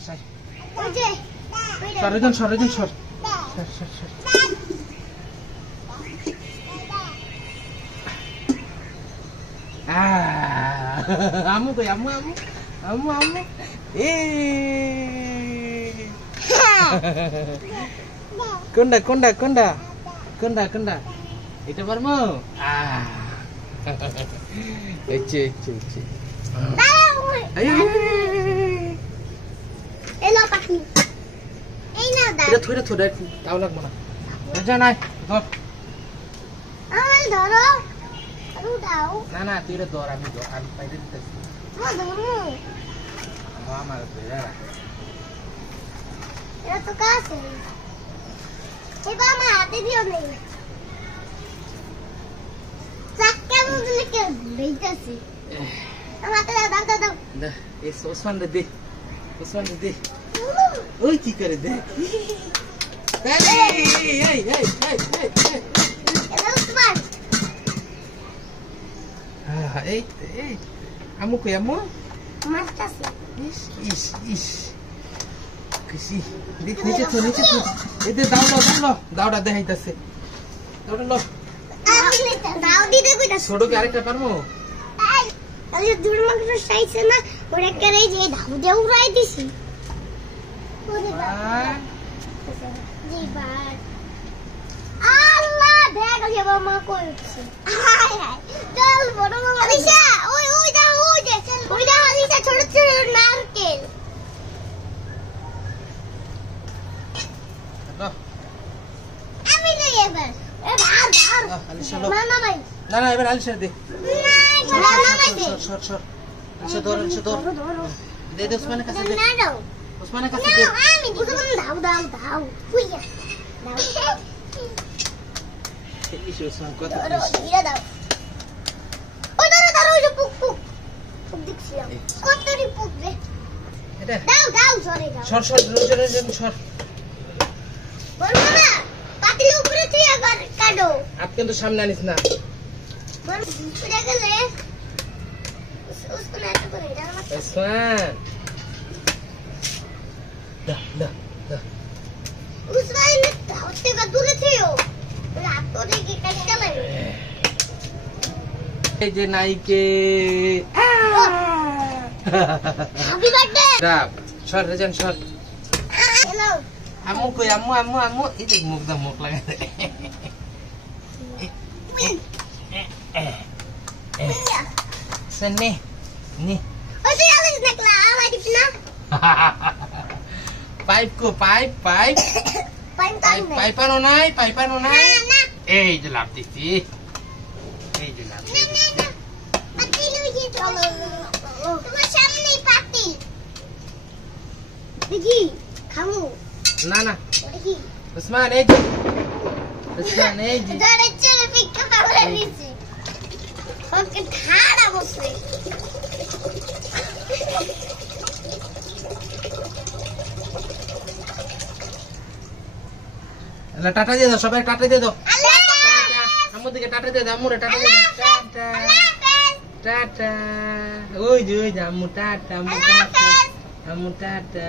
বাসায় সরেজন সর আমু কই আমু আমু আমু আমু কোনটা কোনটা কোনটা কোনটা কোনটা এটা পারমু এচে এচে এচে এলো পাখি এই না দাও এটা থইরা থইরা তাও লাগবে না যা নাই ধর আমায় ধরো আরো দাও না না তুই এটা ধর আমি পাইতে দিতেছি ধরো আমার ধরে এটা তো কাছে এবার আমার হাতে দিও নেই চাক্কা বুঝলে কে বেইতাছে আমার হাতে দাও দাও দাও দে এই ওসমান দে ওই কি করে দে এই এটা উসমান এই আমু কই আমু মারতাছে ইস খুশি দেখ নিচে তো এতে দাওটা দেখাইতাছে দাওটা লো দাও দিতে কইতা ছোট কি আরেকটা পারমু আরে দূর মাত্র সাইছে না ওরে করে যে দাও দে উড়াই দিছি ওরে জি বাদ আল্লাহ দেখ যে মামা কইছে হায় হায় চল বড় মামা আলিশা ওই দাও ওই দাও আলিশা ছোট ছোট নারকেল আমি লই এবার আলিশা লো মামা ভাই না না এবার আলিশা দে সর আচ্ছা ধর দে ওসমানের কাছে দে ওসমানের কাছে দে আমি দাও কুইয়া দাও এই ওসমান কত ইয়া দাও ওই ধরো ওই যে পুক দেখছি কতরি পুক রে এটা দাও সরে দাও সর সর বলবো না পাতিল উপরে তুই আবার কাটো আপ কিন্তু সামনে আনিস না বল উপরে গেলে उसको ऐसे कर इधर मत ওসমান দা उस वाले में होते का दूर थे हो रात को देखी कैसे चले এই যে নাইকে हैप्पी बर्थडे রাব সর রেজান সর हेलो আমু কই আমু এই যে মুখ লাগাই দে সনে নি ओ तो यार निकला हमारी पिना পাইপ আনো নাই ना এই যে লাভ দিছি ना पाती लो ये चलो तुम्हारे सामने पाती देखी खामू না देखी ওসমান এই যে ধরে চলে পিকা পাওয়া নিছি ওকে খাড়া বসে টাটা দিয়ে দাও সবাই টাটা দিয়ে দাও আমার দিকে টাটা দিয়ে দাও আম্মুরে টাটা দিয়ে দাও টাটা ওই যে আম্মু টাটা আম্মু টাটা